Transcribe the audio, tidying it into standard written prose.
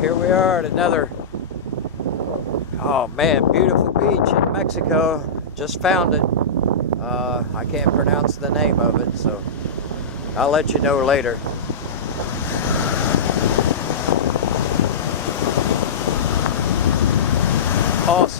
here we are at another, oh man, beautiful beach in Mexico. Just found it. I can't pronounce the name of it, so I'll let you know later. Awesome.